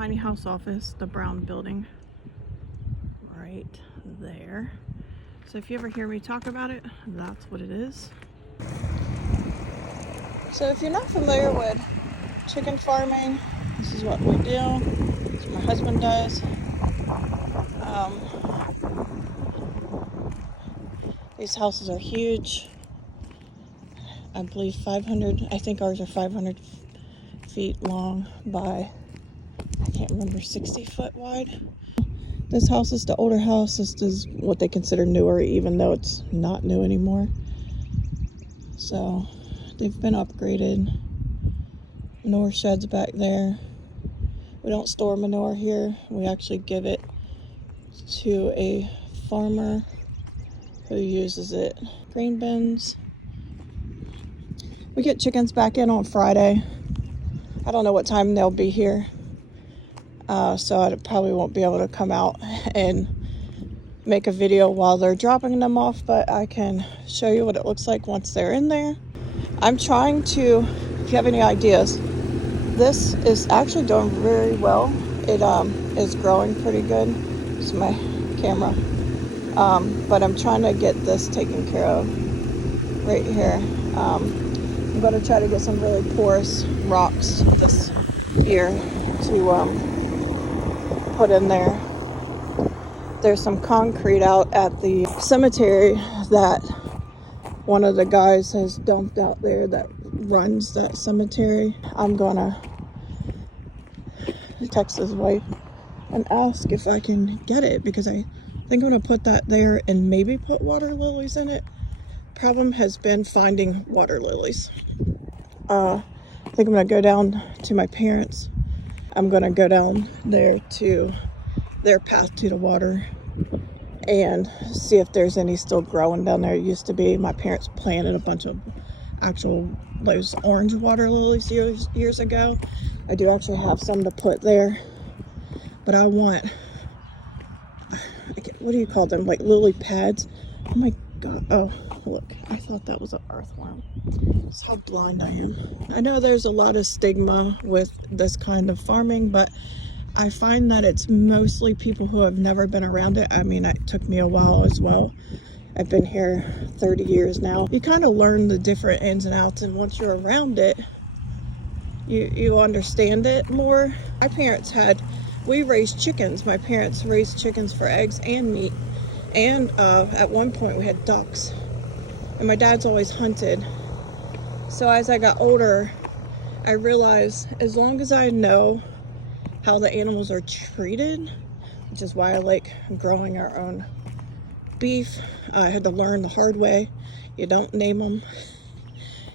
tiny house office, the brown building right there. So if you ever hear me talk about it, that's what it is. So if you're not familiar with chicken farming, this is what we do. This is what my husband does. These houses are huge. I believe 500, I think ours are 500 feet long by, I can't remember, 60 foot wide. This house is the older house. This is what they consider newer, even though it's not new anymore. So they've been upgraded. Manure sheds back there. We don't store manure here. We actually give it to a farmer who uses it. Grain bins. We get chickens back in on Friday. I don't know what time they'll be here. So I probably won't be able to come out and make a video while they're dropping them off, but I can show you what it looks like once they're in there. I'm trying to, if you have any ideas, this is actually doing very well. It is growing pretty good. This is my camera. But I'm trying to get this taken care of right here. I'm going to try to get some really porous rocks this year to put in there. There's some concrete out at the cemetery that one of the guys has dumped out there that runs that cemetery. I'm gonna text his wife and ask if I can get it, because I think I'm gonna put that there and maybe put water lilies in it. Problem has been finding water lilies. I think I'm gonna go down to my parents. I'm gonna go down there to their path to the water and see if there's any still growing down there. It used to be, my parents planted a bunch of actual those orange water lilies years ago. I do actually have some to put there, but I want, what do you call them, like lily pads? Oh my god, oh look, I thought that was an earthworm. That's how blind I am. I know there's a lot of stigma with this kind of farming, but I find that it's mostly people who have never been around it. I mean, it took me a while as well. I've been here 30 years now. You kind of learn the different ins and outs, and once you're around it, you understand it more. My parents we raised chickens. My parents raised chickens for eggs and meat. And at one point we had ducks. And my dad's always hunted. So as I got older, I realized as long as I know how the animals are treated, which is why I like growing our own beef. I had to learn the hard way. You don't name them.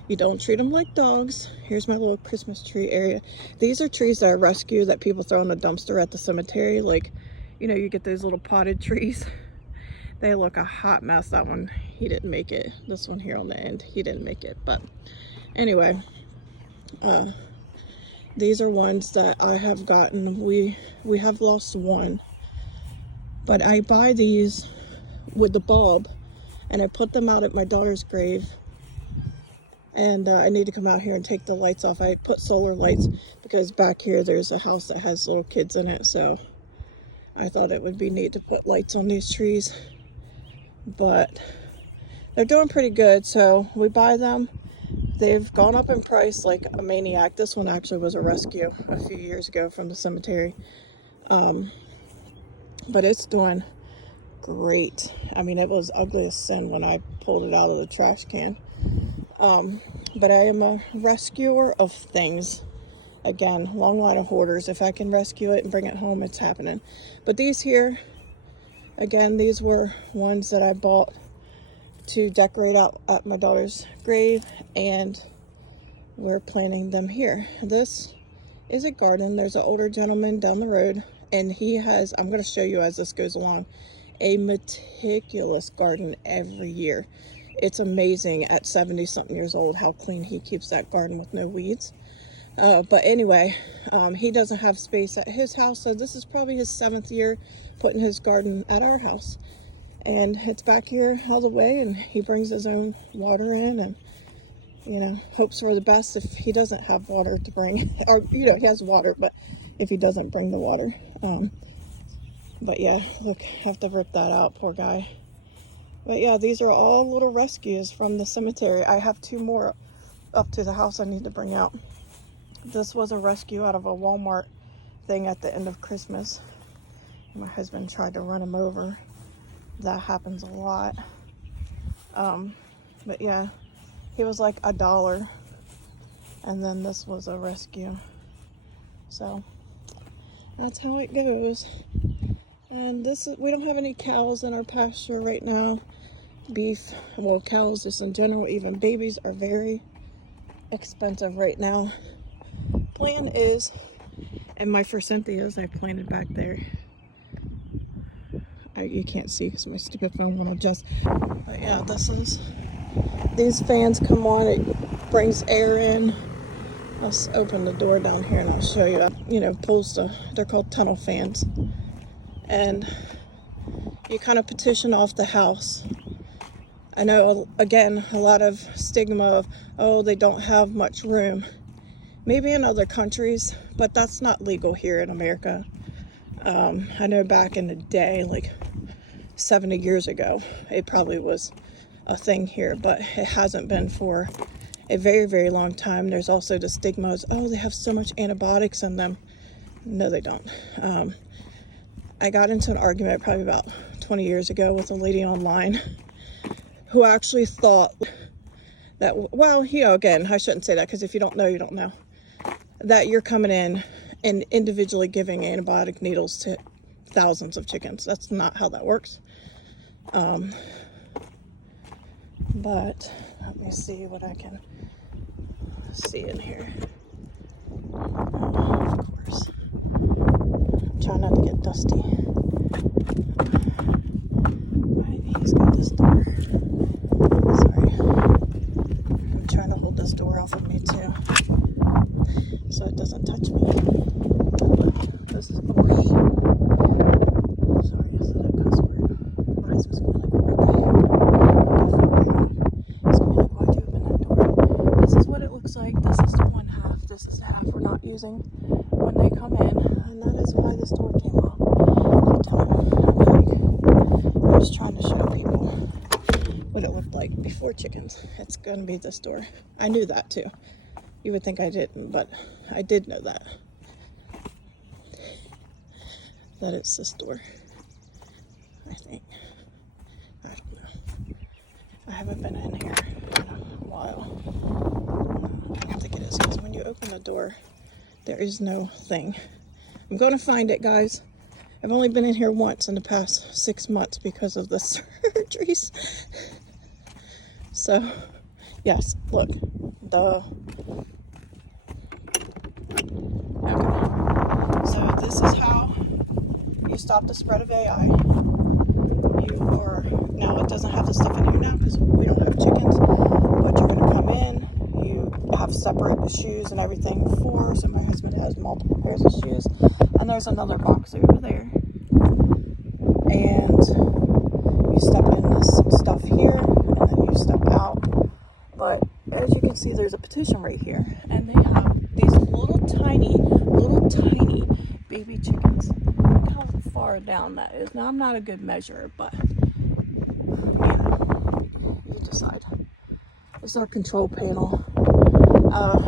You don't treat them like dogs. Here's my little Christmas tree area. These are trees that I rescue that people throw in the dumpster at the cemetery. Like, you know, you get those little potted trees. They look a hot mess. That one, he didn't make it. This one here on the end, he didn't make it. But anyway, these are ones that I have gotten. We have lost one, but I buy these with the bulb and I put them out at my daughter's grave. And I need to come out here and take the lights off. I put solar lights because back here there's a house that has little kids in it, so I thought it would be neat to put lights on these trees. But they're doing pretty good, so we buy them. They've gone up in price like a maniac. This one actually was a rescue a few years ago from the cemetery. But it's doing great. I mean, it was ugly as sin when I pulled it out of the trash can. But I am a rescuer of things. Again, long line of hoarders. If I can rescue it and bring it home, it's happening. But these here, again, these were ones that I bought to decorate out at my daughter's grave, and we're planting them here. This is a garden. There's an older gentleman down the road, and he has, I'm going to show you as this goes along, a meticulous garden every year. It's amazing at 70 something years old how clean he keeps that garden with no weeds. But anyway, he doesn't have space at his house, so this is probably his 7th year putting his garden at our house. And it's back here all the way, and he brings his own water in and, you know, hopes for the best if he doesn't have water to bring. Or, you know, he has water, but if he doesn't bring the water. But yeah, look, have to rip that out, poor guy. But yeah, these are all little rescues from the cemetery. I have 2 more up to the house I need to bring out. This was a rescue out of a Walmart thing at the end of Christmas. My husband tried to run him over. That happens a lot. But yeah, he was like $1. And then this was a rescue. So that's how it goes. And this is, we don't have any cows in our pasture right now. Beef, well, cows just in general, even babies, are very expensive right now. Plan is, and my forsythias I planted back there. You can't see because my stupid phone won't adjust. But yeah, these fans come on, it brings air in. Let's open the door down here and I'll show you. You know, pulls they're called tunnel fans. And you kind of petition off the house. I know, again, a lot of stigma of, oh, they don't have much room. Maybe in other countries, but that's not legal here in America. I know back in the day, like 70 years ago, it probably was a thing here, but it hasn't been for a very, very long time. There's also the stigmas, oh, they have so much antibiotics in them. No, they don't. I got into an argument probably about 20 years ago with a lady online who actually thought that, well, you know, again, I shouldn't say that because if you don't know, you don't know, that you're coming in and individually giving antibiotic needles to thousands of chickens. That's not how that works. But let me see what I can see in here. Of course. Try not to get dusty. Right, he's got this door. Sorry. I'm trying to hold this door off of me too, so it doesn't touch me. This is sorry, this is a cuss word. My husband's gonna be like, what the heck? He's gonna be like, why'd you open that door? This is what it looks like. This is the one half. This is the half we're not using when they come in, and that is why this door came off. I was trying to show people what it looked like before chickens. It's gonna be this door. I knew that too. You would think I didn't, but I did know that. That it's this door, I think. I don't know. I haven't been in here in a while. I don't think it is, because when you open the door, there is no thing. I'm going to find it, guys. I've only been in here once in the past 6 months because of the surgeries. So, yes, look. Okay. So this is how you stop the spread of AI. Now it doesn't have the stuff in here now because we don't have chickens, but you're going to come in, you have separate shoes and everything so my husband has multiple pairs of shoes, and there's another box over there, and you step in this stuff here, and then you step out. But as you can see, there's a petition right here, and they have these little tiny baby chickens. Look how far down that is. Now, I'm not a good measurer, but yeah, you decide. This is our control panel.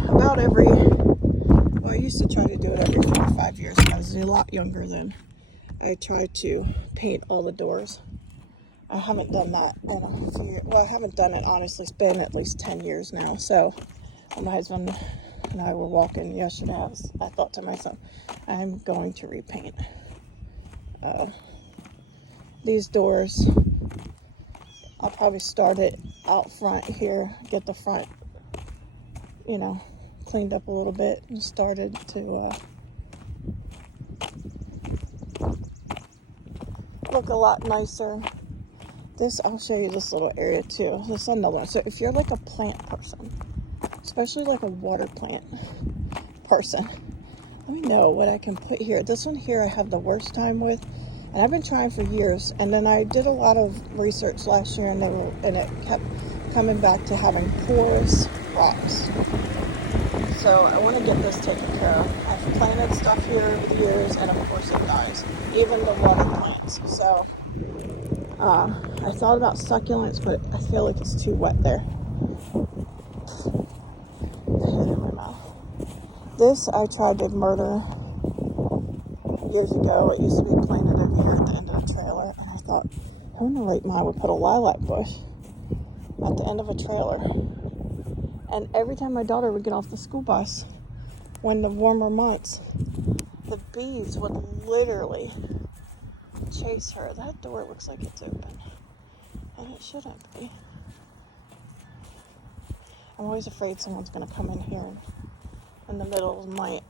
About every, well, I used to try to do it every 4 or 5 years. I was a lot younger then. I tried to paint all the doors. I haven't done that in a few years. Well, I haven't done it, honestly. It's been at least 10 years now. So when my husband and I were walking yesterday, I thought to myself, I'm going to repaint these doors. I'll probably start it out front here, get the front, you know, cleaned up a little bit, and started to look a lot nicer. I'll show you this little area too. This is another one. So if you're like a plant person, especially like a water plant person, let me know what I can put here. This one here I have the worst time with, and I've been trying for years. And then I did a lot of research last year, and it kept coming back to having porous rocks. So So I want to get this taken care of. I've planted stuff here over the years, and of course it dies. Even the water plants. So I thought about succulents, but I feel like it's too wet there. In my mouth. This I tried to murder years ago. It used to be planted over here at the end of the trailer, and I thought, who in the right mind would put a lilac bush at the end of a trailer? And every time my daughter would get off the school bus, when the warmer months, the bees would literally chase her. That door looks like it's open, and it shouldn't be. I'm always afraid someone's going to come in here in the middle of the night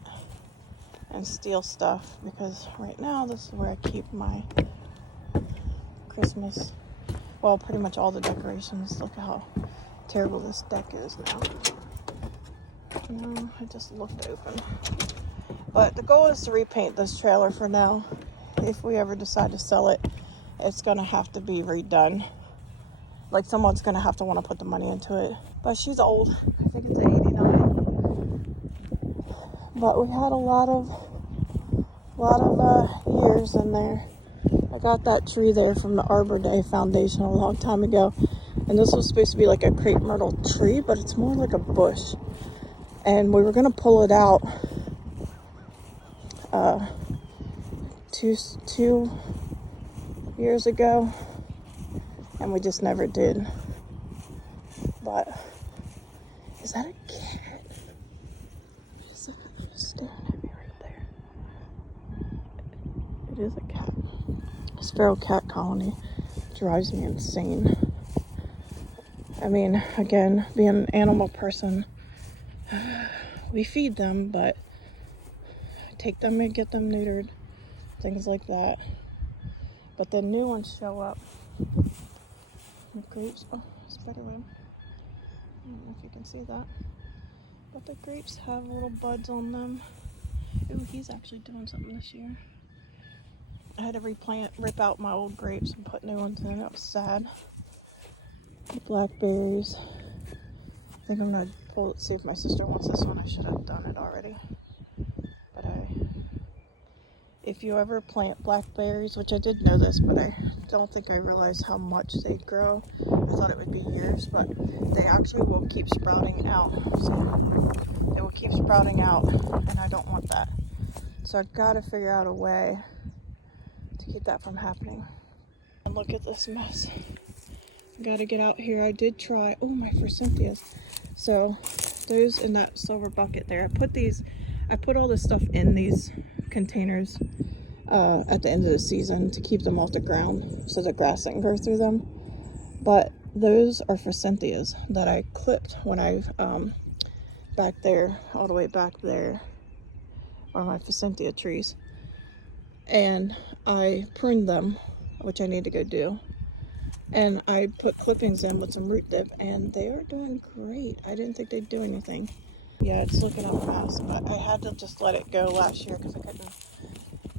and steal stuff, because right now this is where I keep my Christmas, well, pretty much all the decorations. Look at how terrible this deck is now. No, it just looked open. But the goal is to repaint this trailer for now. If we ever decide to sell it, it's going to have to be redone. Like, someone's going to have to want to put the money into it. But she's old. I think it's 89. But we had a lot of years in there. I got that tree there from the Arbor Day Foundation a long time ago. And this was supposed to be like a crepe myrtle tree, but it's more like a bush. And we were going to pull it out 2 years ago. And we just never did. But is that a cat? Is that staring at me right there? It is a cat. This feral cat colony drives me insane. I mean, again, being an animal person, we feed them, but take them and get them neutered, things like that. But then new ones show up. The grapes, oh, spiderweb. I don't know if you can see that. But the grapes have little buds on them. Ooh, he's actually doing something this year. I had to rip out my old grapes and put new ones in. It was sad. Blackberries. I think I'm gonna pull it, see if my sister wants this one. I should have done it already. But if you ever plant blackberries, which I did know this, but I don't think I realized how much they grow. I thought it would be years, but they actually will keep sprouting out. So they will keep sprouting out, and I don't want that. So I've got to figure out a way to keep that from happening. And look at this mess. Got to get out here. I did try, oh, my forsythias. So those in that silver bucket there, I put all this stuff in these containers at the end of the season to keep them off the ground so the grass didn't grow through them. But those are forsythias that I clipped when I back there, all the way back there are my forsythia trees, and I pruned them, which I need to go do, and I put clippings in with some root dip, and they are doing great. I didn't think they'd do anything. Yeah, it's looking a mess, but I had to just let it go last year because I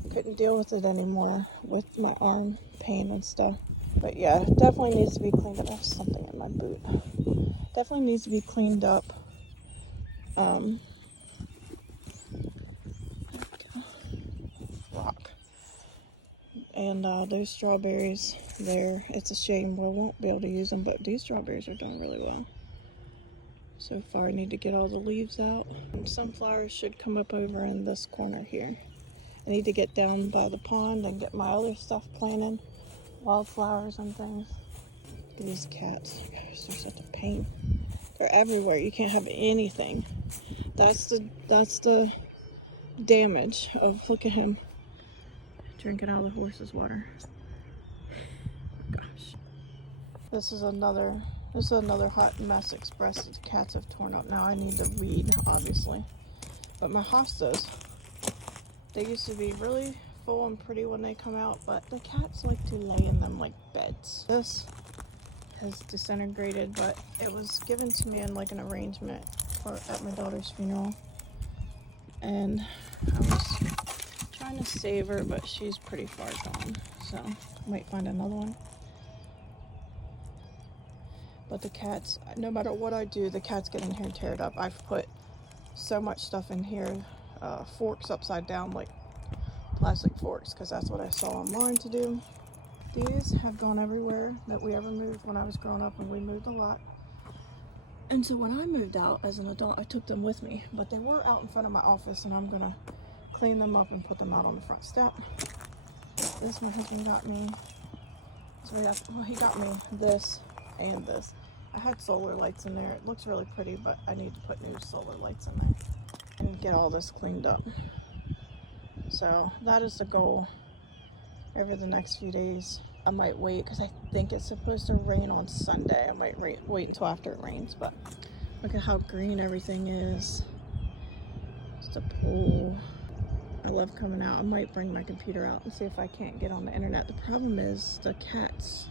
couldn't deal with it anymore with my arm pain and stuff. But yeah, definitely needs to be cleaned up. There's something in my boot. Definitely needs to be cleaned up. Rock. And those strawberries there, it's a shame we won't be able to use them, but these strawberries are doing really well. So far, I need to get all the leaves out. Sunflowers should come up over in this corner here. I need to get down by the pond and get my other stuff planted. Wildflowers and things. Look at these cats. Gosh, they're such a pain. They're everywhere. You can't have anything. That's the damage of, look at him drinking out of the horse's water. Gosh. This is another hot mess express that the cats have torn up. Now I need to weed, obviously. But my hostas, they used to be really full and pretty when they come out, but the cats like to lay in them like beds. This has disintegrated, but it was given to me in like an arrangement at my daughter's funeral. And I was trying to save her, but she's pretty far gone, so I might find another one. But the cats, no matter what I do, the cats get in here and tear it up. I've put so much stuff in here. Forks upside down, like plastic forks, because that's what I saw online to do. These have gone everywhere that we ever moved when I was growing up, and we moved a lot. And so when I moved out as an adult, I took them with me, but they were out in front of my office, and I'm gonna clean them up and put them out on the front step. This my husband got me. So he got me this and this. I had solar lights in there. It looks really pretty, but I need to put new solar lights in there and get all this cleaned up. So that is the goal over the next few days. I might wait because I think it's supposed to rain on Sunday. I might wait until after it rains, but look at how green everything is. It's a pool. I love coming out. I might bring my computer out and see if I can't get on the internet. The problem is the cats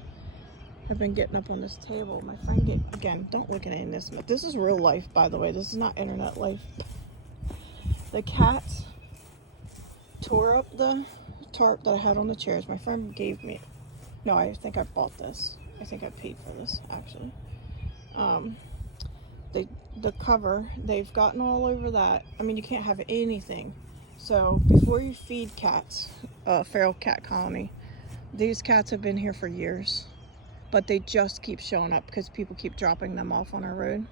have been getting up on this table. My friend again, don't look at any of this. This is real life, by the way. This is not internet life. The cats tore up the tarp that I had on the chairs. My friend gave me. No, I think I bought this. I think I paid for this, actually. The cover, they've gotten all over that. I mean, you can't have anything. So before you feed cats, feral cat colony, these cats have been here for years, but they just keep showing up because people keep dropping them off on our road.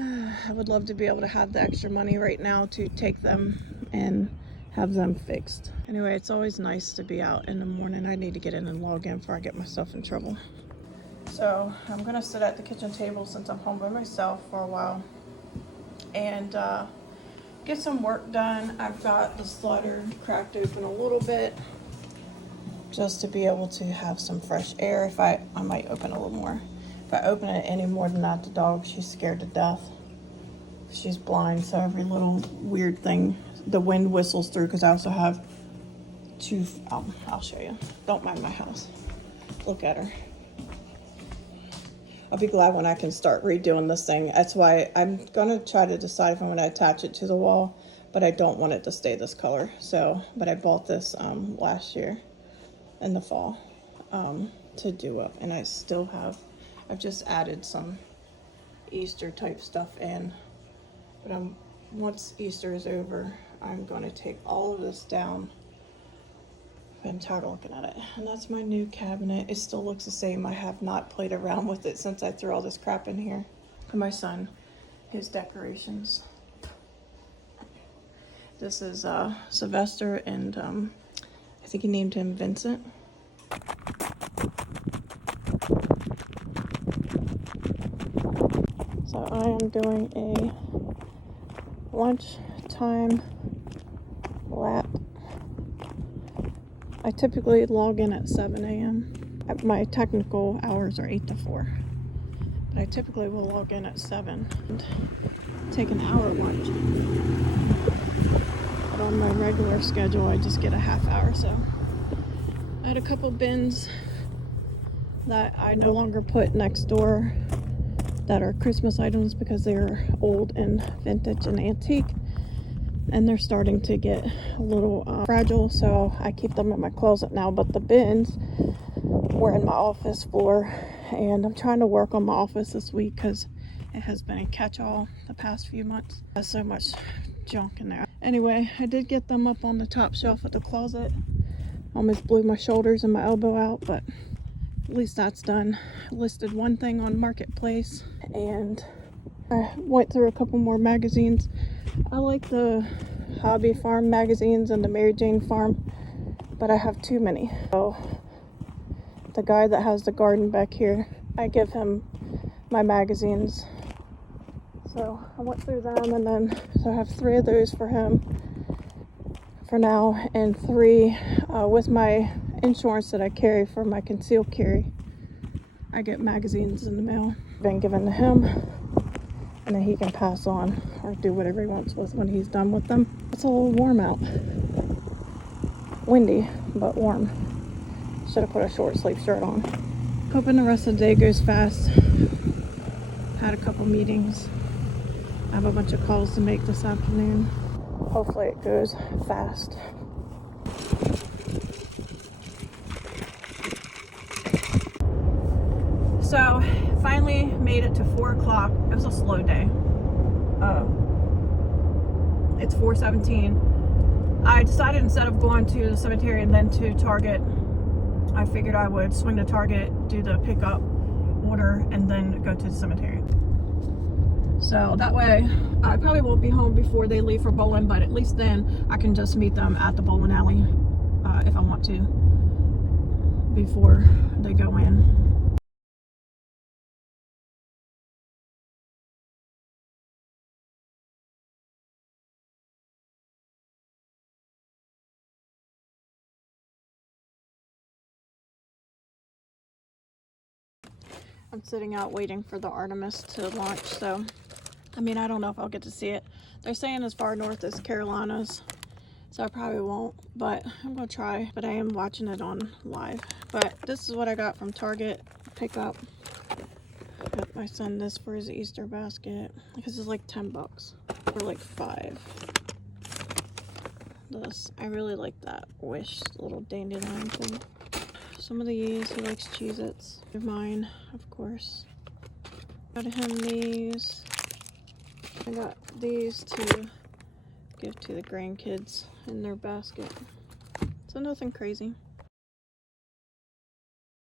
I would love to be able to have the extra money right now to take them and have them fixed. Anyway, it's always nice to be out in the morning. I need to get in and log in before I get myself in trouble. So I'm gonna sit at the kitchen table since I'm home by myself for a while and get some work done. I've got the slider cracked open a little bit just to be able to have some fresh air. I might open a little more. If I open it any more than that, the dog, she's scared to death. She's blind, so every little weird thing, the wind whistles through, because I also have two, I'll show you. Don't mind my house. Look at her. I'll be glad when I can start redoing this thing. That's why I'm gonna try to decide if I'm gonna attach it to the wall, but I don't want it to stay this color. So, but I bought this last year in the fall to do up, and I still have, I've just added some Easter type stuff in, but once Easter is over, I'm gonna take all of this down. I'm tired of looking at it. And that's my new cabinet. It still looks the same. I have not played around with it since I threw all this crap in here. And my son, his decorations. This is Sylvester, and I think he named him Vincent. So I am doing a lunchtime lap. I typically log in at 7 a.m. My technical hours are 8 to 4. But I typically will log in at 7 and take an hour lunch. But on my regular schedule, I just get a half hour. So I had a couple bins that I no longer put next door that are Christmas items because they're old and vintage and antique. And they're starting to get a little fragile, so I keep them in my closet now. But the bins were in my office floor, and I'm trying to work on my office this week because it has been a catch-all the past few months. There's so much junk in there. Anyway, I did get them up on the top shelf of the closet. Almost blew my shoulders and my elbow out, but at least that's done. I listed one thing on Marketplace, and I went through a couple more magazines. I like the Hobby Farm magazines and the Mary Jane Farm, but I have too many. So the guy that has the garden back here, I give him my magazines. So I went through them, and then so I have 3 of those for him for now, and 3 with my insurance that I carry for my concealed carry. I get magazines in the mail, been given to him, and then he can pass on or do whatever he wants with when he's done with them. It's a little warm out. Windy, but warm. Should have put a short sleeve shirt on. Hoping the rest of the day goes fast. Had a couple meetings. I have a bunch of calls to make this afternoon. Hopefully it goes fast. So finally made it to 4 o'clock. It was a slow day. It's 4:17. I decided instead of going to the cemetery and then to Target, I figured I would swing to Target, do the pickup order, and then go to the cemetery. So that way, I probably won't be home before they leave for bowling, but at least then I can just meet them at the bowling alley if I want to, before they go in. I'm sitting out waiting for the Artemis to launch, so I mean, I don't know if I'll get to see it. They're saying as far north as Carolinas, so I probably won't, but I'm gonna try. But I am watching it on live. But this is what I got from Target pickup. Got my son this for his Easter basket because it's like 10 bucks or like 5. This, I really like that Wish little dandelion thing. Some of these, he likes Cheez-Its. Mine, of course. Got him these. I got these to give to the grandkids in their basket. So nothing crazy.